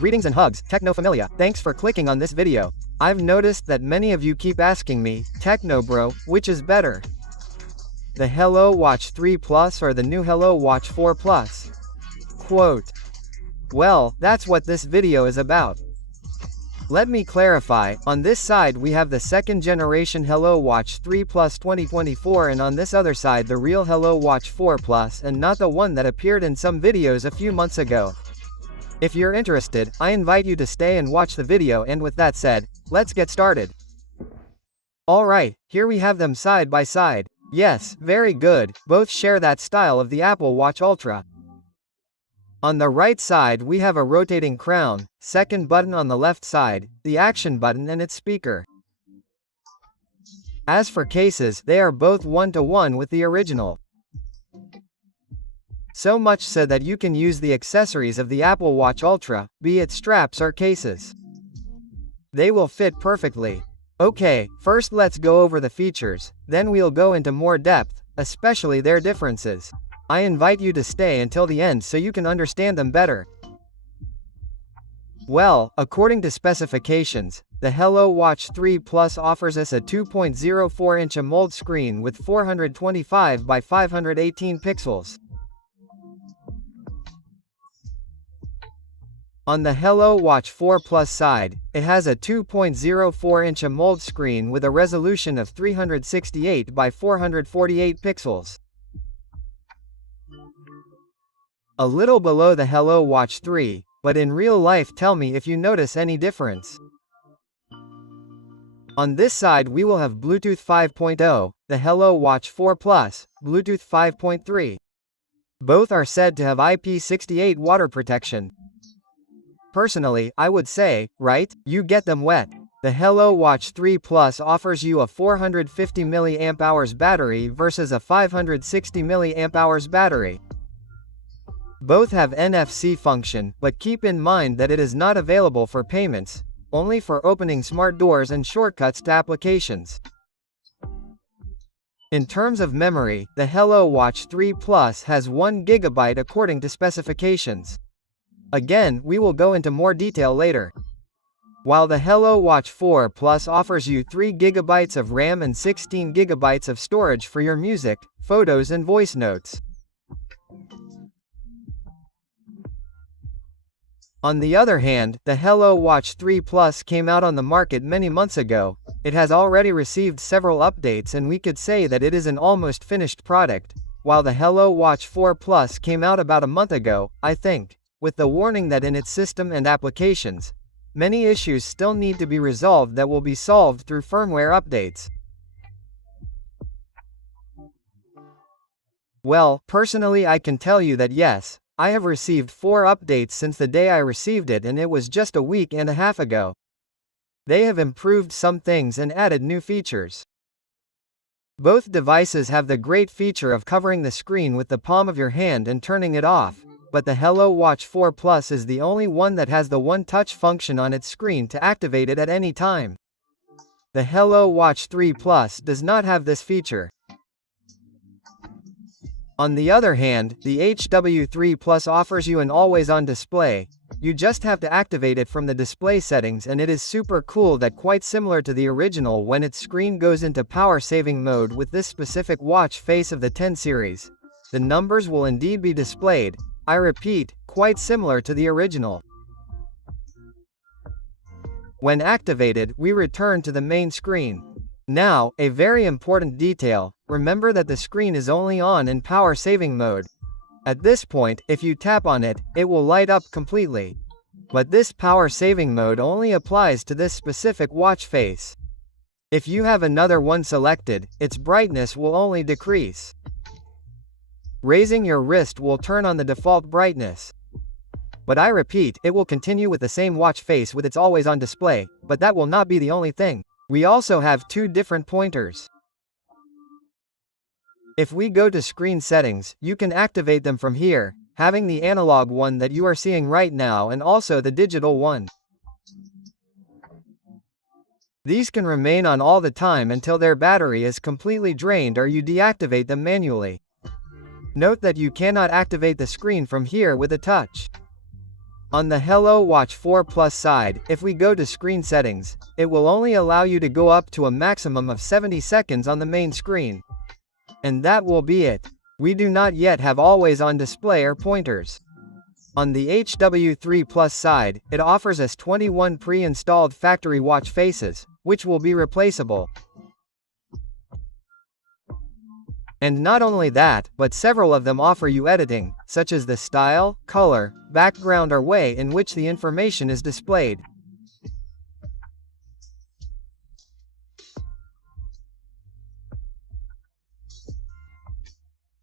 Greetings and hugs, Technofamilia. Thanks for clicking on this video. I've noticed that many of you keep asking me, Technobro, which is better? The Hello Watch 3 Plus or the new Hello Watch 4 Plus? Quote. Well, that's what this video is about. Let me clarify, on this side we have the second generation Hello Watch 3 Plus 2024 and on this other side the real Hello Watch 4 Plus and not the one that appeared in some videos a few months ago. If you're interested, I invite you to stay and watch the video, and with that said, let's get started. Alright, here we have them side by side. Yes, very good, both share that style of the Apple Watch Ultra. On the right side we have a rotating crown, second button on the left side, the action button and its speaker. As for cases, they are both one-to-one with the original. So much so that you can use the accessories of the Apple Watch Ultra, be it straps or cases. They will fit perfectly. Okay, first let's go over the features, then we'll go into more depth, especially their differences. I invite you to stay until the end so you can understand them better. Well, according to specifications, the Hello Watch 3 Plus offers us a 2.04-inch AMOLED screen with 425 by 518 pixels. On the Hello Watch 4 Plus side, it has a 2.04-inch AMOLED screen with a resolution of 368 by 448 pixels. A little below the Hello Watch 3, but in real life tell me if you notice any difference. On this side we will have Bluetooth 5.0, the Hello Watch 4 Plus, Bluetooth 5.3. Both are said to have IP68 water protection. Personally, I would say, right, you get them wet. The Hello Watch 3 Plus offers you a 450 mAh battery versus a 560 mAh battery. Both have NFC function, but keep in mind that it is not available for payments, only for opening smart doors and shortcuts to applications. In terms of memory, the Hello Watch 3 Plus has 1 GB according to specifications. Again, we will go into more detail later. While the Hello Watch 4 Plus offers you 3 GB of RAM and 16 GB of storage for your music, photos and voice notes. On the other hand, the Hello Watch 3 Plus came out on the market many months ago. It has already received several updates and we could say that it is an almost finished product, while the Hello Watch 4 Plus came out about a month ago, I think, with the warning that in its system and applications, many issues still need to be resolved that will be solved through firmware updates. Well, personally I can tell you that yes, I have received 4 updates since the day I received it, and it was just a week and a half ago. They have improved some things and added new features. Both devices have the great feature of covering the screen with the palm of your hand and turning it off, but the Hello Watch 4 Plus is the only one that has the one-touch function on its screen to activate it at any time. The Hello Watch 3 Plus does not have this feature. On the other hand, the HW3 Plus offers you an always-on display. You just have to activate it from the display settings, and it is super cool that, quite similar to the original, when its screen goes into power-saving mode with this specific watch face of the 10 series, the numbers will indeed be displayed. I repeat, quite similar to the original. When activated, we return to the main screen. Now, a very important detail, remember that the screen is only on in power saving mode. At this point, if you tap on it, it will light up completely. But this power saving mode only applies to this specific watch face. If you have another one selected, its brightness will only decrease. Raising your wrist will turn on the default brightness. But I repeat, it will continue with the same watch face with its always-on display, but that will not be the only thing. We also have 2 different pointers. If we go to screen settings, you can activate them from here, having the analog one that you are seeing right now and also the digital one. These can remain on all the time until their battery is completely drained or you deactivate them manually. Note that you cannot activate the screen from here with a touch. On the Hello Watch 4 Plus side, if we go to screen settings, it will only allow you to go up to a maximum of 70 seconds on the main screen. And that will be it. We do not yet have always on display or pointers. On the HW3 Plus side, it offers us 21 pre-installed factory watch faces, which will be replaceable. And not only that, but several of them offer you editing, such as the style, color, background or way in which the information is displayed.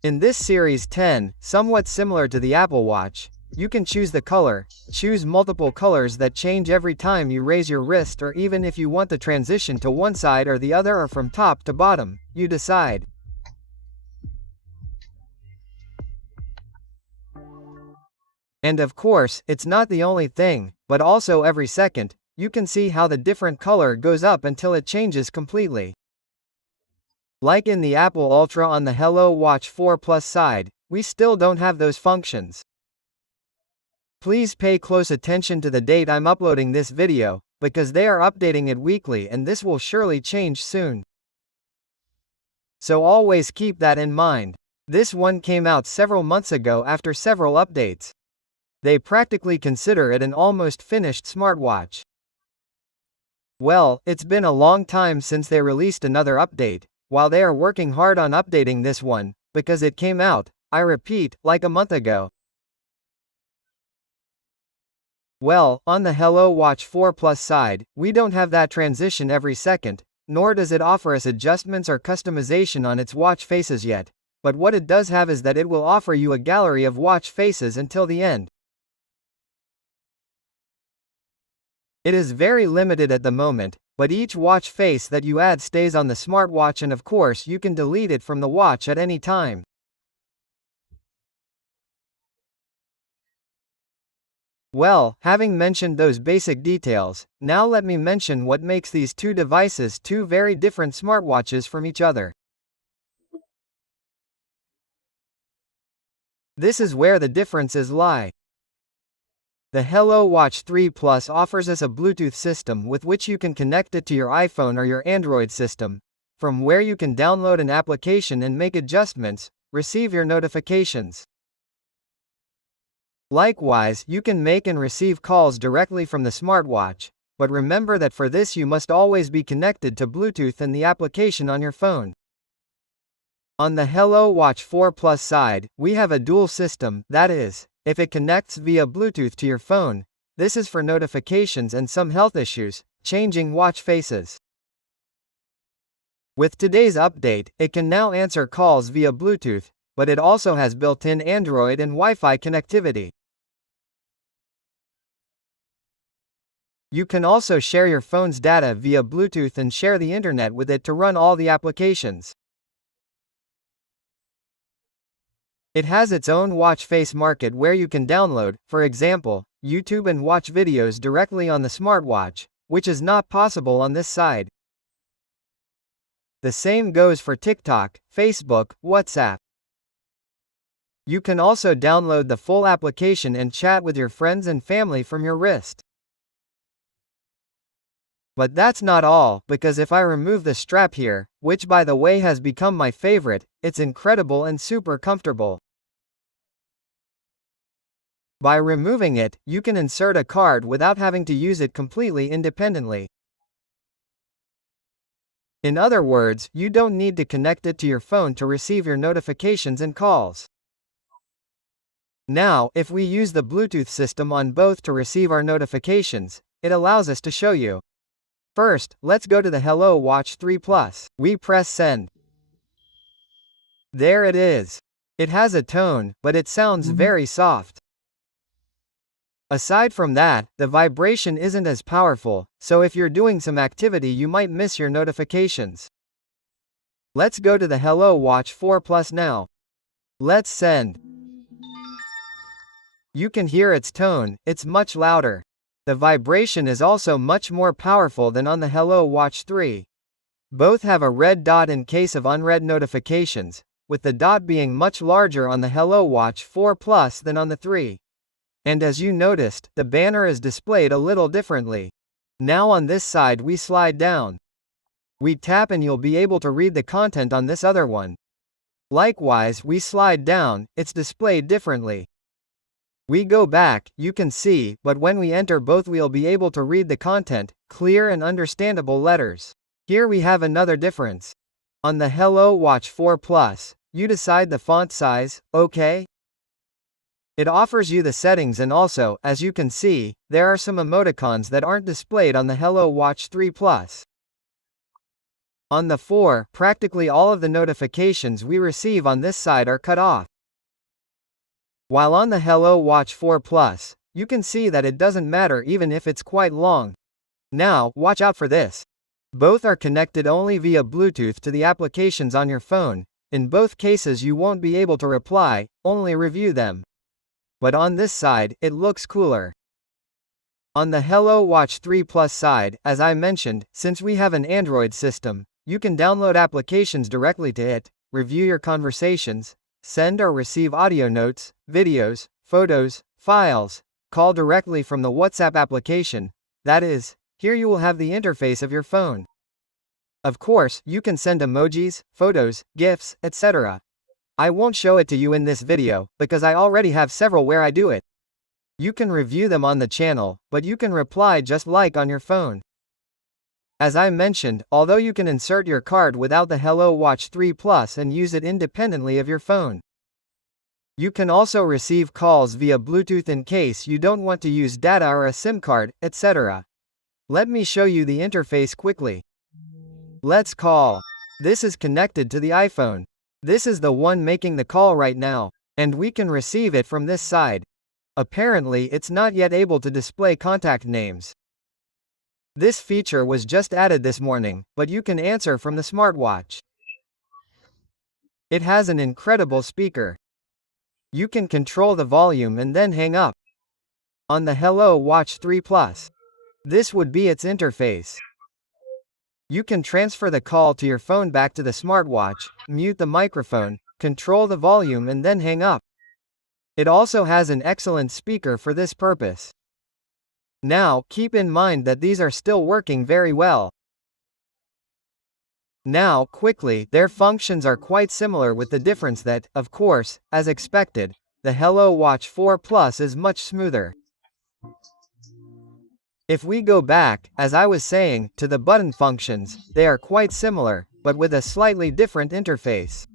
In this Series 10, somewhat similar to the Apple Watch, you can choose the color, choose multiple colors that change every time you raise your wrist, or even if you want the transition to one side or the other or from top to bottom, you decide. And of course, it's not the only thing, but also every second, you can see how the different color goes up until it changes completely. Like in the Apple Ultra on the Hello Watch 4 Plus side, we still don't have those functions. Please pay close attention to the date I'm uploading this video, because they are updating it weekly and this will surely change soon. So always keep that in mind. This one came out several months ago after several updates. They practically consider it an almost finished smartwatch. Well, it's been a long time since they released another update, while they are working hard on updating this one, because it came out, I repeat, like a month ago. Well, on the Hello Watch 4 Plus side, we don't have that transition every second, nor does it offer us adjustments or customization on its watch faces yet, but what it does have is that it will offer you a gallery of watch faces until the end. It is very limited at the moment, but each watch face that you add stays on the smartwatch, and of course you can delete it from the watch at any time. Well, having mentioned those basic details, now let me mention what makes these two devices two very different smartwatches from each other. This is where the differences lie. The Hello Watch 3 Plus offers us a Bluetooth system with which you can connect it to your iPhone or your Android system, from where you can download an application and make adjustments, receive your notifications. Likewise, you can make and receive calls directly from the smartwatch, but remember that for this you must always be connected to Bluetooth and the application on your phone. On the Hello Watch 4 Plus side, we have a dual system, that is, if it connects via Bluetooth to your phone, this is for notifications and some health issues, changing watch faces. With today's update, it can now answer calls via Bluetooth, but it also has built-in Android and Wi-Fi connectivity. You can also share your phone's data via Bluetooth and share the internet with it to run all the applications. It has its own watch face market where you can download, for example, YouTube and watch videos directly on the smartwatch, which is not possible on this side. The same goes for TikTok, Facebook, WhatsApp. You can also download the full application and chat with your friends and family from your wrist. But that's not all, because if I remove the strap here, which by the way has become my favorite, it's incredible and super comfortable. By removing it, you can insert a card without having to use it completely independently. In other words, you don't need to connect it to your phone to receive your notifications and calls. Now, if we use the Bluetooth system on both to receive our notifications, it allows us to show you. First, let's go to the Hello Watch 3 Plus. We press send. There it is. It has a tone, but it sounds very soft. Aside from that, the vibration isn't as powerful, so if you're doing some activity you might miss your notifications. Let's go to the Hello Watch 4 Plus now. Let's send. You can hear its tone, it's much louder. The vibration is also much more powerful than on the Hello Watch 3. Both have a red dot in case of unread notifications, with the dot being much larger on the Hello Watch 4 Plus than on the 3. And as you noticed, the banner is displayed a little differently. Now on this side we slide down. We tap and you'll be able to read the content on this other one. Likewise, we slide down, it's displayed differently. We go back, you can see, but when we enter both we'll be able to read the content, clear and understandable letters. Here we have another difference. On the Hello Watch 4 Plus, you decide the font size, OK? It offers you the settings and also, as you can see, there are some emoticons that aren't displayed on the Hello Watch 3 Plus. On the 4, practically all of the notifications we receive on this side are cut off. While on the Hello Watch 4 Plus, you can see that it doesn't matter even if it's quite long. Now, watch out for this. Both are connected only via Bluetooth to the applications on your phone. In both cases you won't be able to reply, only review them. But on this side, it looks cooler. On the Hello Watch 3 Plus side, as I mentioned, since we have an Android system, you can download applications directly to it, review your conversations, send or receive audio notes, videos, photos, files, call directly from the WhatsApp application. That is, here you will have the interface of your phone. Of course, you can send emojis, photos, GIFs, etc. I won't show it to you in this video, because I already have several where I do it. You can review them on the channel, but you can reply just like on your phone. As I mentioned, although you can insert your card without the Hello Watch 3 Plus and use it independently of your phone. You can also receive calls via Bluetooth in case you don't want to use data or a SIM card, etc. Let me show you the interface quickly. Let's call. This is connected to the iPhone. This is the one making the call right now, and we can receive it from this side. Apparently, it's not yet able to display contact names. This feature was just added this morning, but you can answer from the smartwatch. It has an incredible speaker. You can control the volume and then hang up. On the Hello Watch 3 Plus, this would be its interface. You can transfer the call to your phone back to the smartwatch, mute the microphone, control the volume and then hang up. It also has an excellent speaker for this purpose. Now, keep in mind that these are still working very well. Now, quickly, their functions are quite similar with the difference that, of course, as expected, the Hello Watch 4 Plus is much smoother. If we go back, as I was saying, to the button functions, they are quite similar, but with a slightly different interface.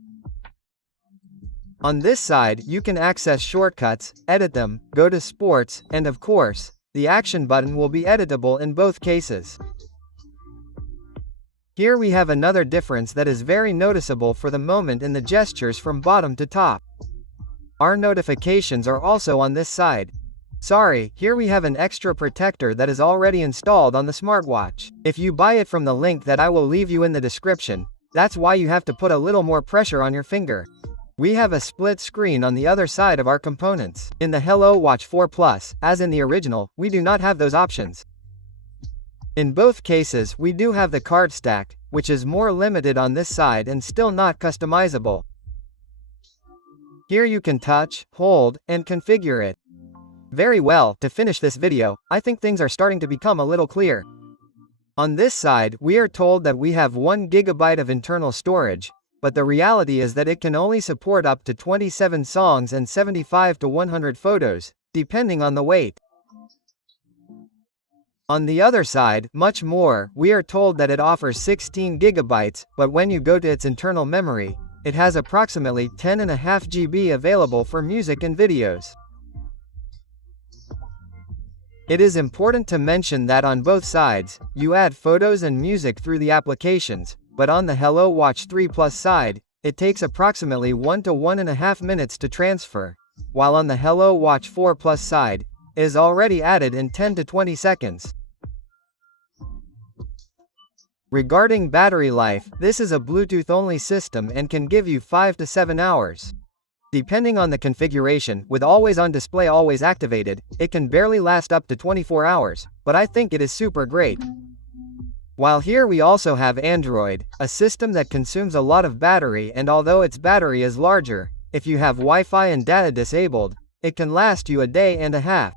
On this side, you can access shortcuts, edit them, go to sports, and of course, the action button will be editable in both cases. Here we have another difference that is very noticeable for the moment in the gestures from bottom to top. Our notifications are also on this side. Sorry, here we have an extra protector that is already installed on the smartwatch. If you buy it from the link that I will leave you in the description, that's why you have to put a little more pressure on your finger. We have a split screen on the other side of our components. In the Hello Watch 4 Plus, as in the original, we do not have those options. In both cases, we do have the card stack, which is more limited on this side and still not customizable. Here you can touch, hold, and configure it. Very well, to finish this video, I think things are starting to become a little clear. On this side, we are told that we have 1 GB of internal storage, but the reality is that it can only support up to 27 songs and 75 to 100 photos, depending on the weight. On the other side, much more, we are told that it offers 16 GB, but when you go to its internal memory, it has approximately 10.5 GB available for music and videos. It is important to mention that on both sides, you add photos and music through the applications, but on the Hello Watch 3 Plus side, it takes approximately 1 to 1.5 minutes to transfer, while on the Hello Watch 4 Plus side, it is already added in 10 to 20 seconds. Regarding battery life, this is a Bluetooth-only system and can give you 5 to 7 hours. Depending on the configuration, with always on display always activated, it can barely last up to 24 hours, but I think it is super great. While here we also have Android, a system that consumes a lot of battery, and although its battery is larger, if you have Wi-Fi and data disabled, It can last you a day and a half.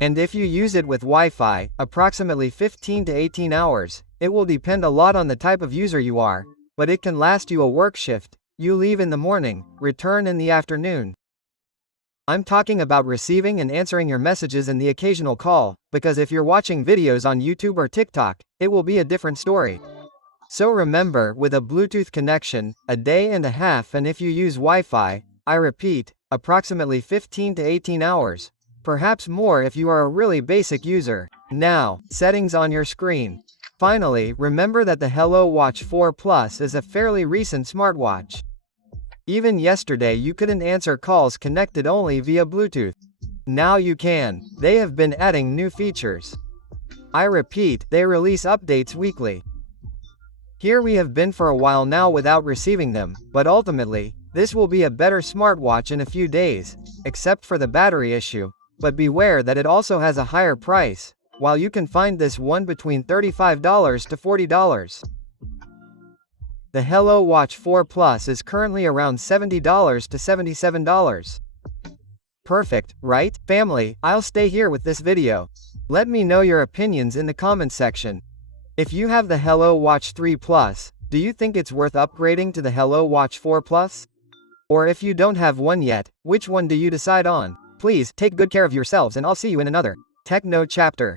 And if you use it with Wi-Fi, approximately 15 to 18 hours. It will depend a lot on the type of user you are, but it can last you a work shift. You leave in the morning, return in the afternoon. I'm talking about receiving and answering your messages and the occasional call, because if you're watching videos on YouTube or TikTok, it will be a different story. So remember, with a Bluetooth connection, a day and a half, and if you use Wi-Fi, I repeat, approximately 15 to 18 hours. Perhaps more if you are a really basic user. Now, settings on your screen. Finally, remember that the Hello Watch 4 Plus is a fairly recent smartwatch. Even yesterday you couldn't answer calls connected only via Bluetooth. Now you can. They have been adding new features. I repeat, they release updates weekly. Here we have been for a while now without receiving them, but ultimately, this will be a better smartwatch in a few days, except for the battery issue. But beware that it also has a higher price, while you can find this one between $35 to $40. The Hello Watch 4 Plus is currently around $70 to $77. Perfect, right? Family, I'll stay here with this video. Let me know your opinions in the comment section. If you have the Hello Watch 3 Plus, do you think it's worth upgrading to the Hello Watch 4 Plus? Or if you don't have one yet, which one do you decide on? Please take good care of yourselves, and I'll see you in another Techno chapter.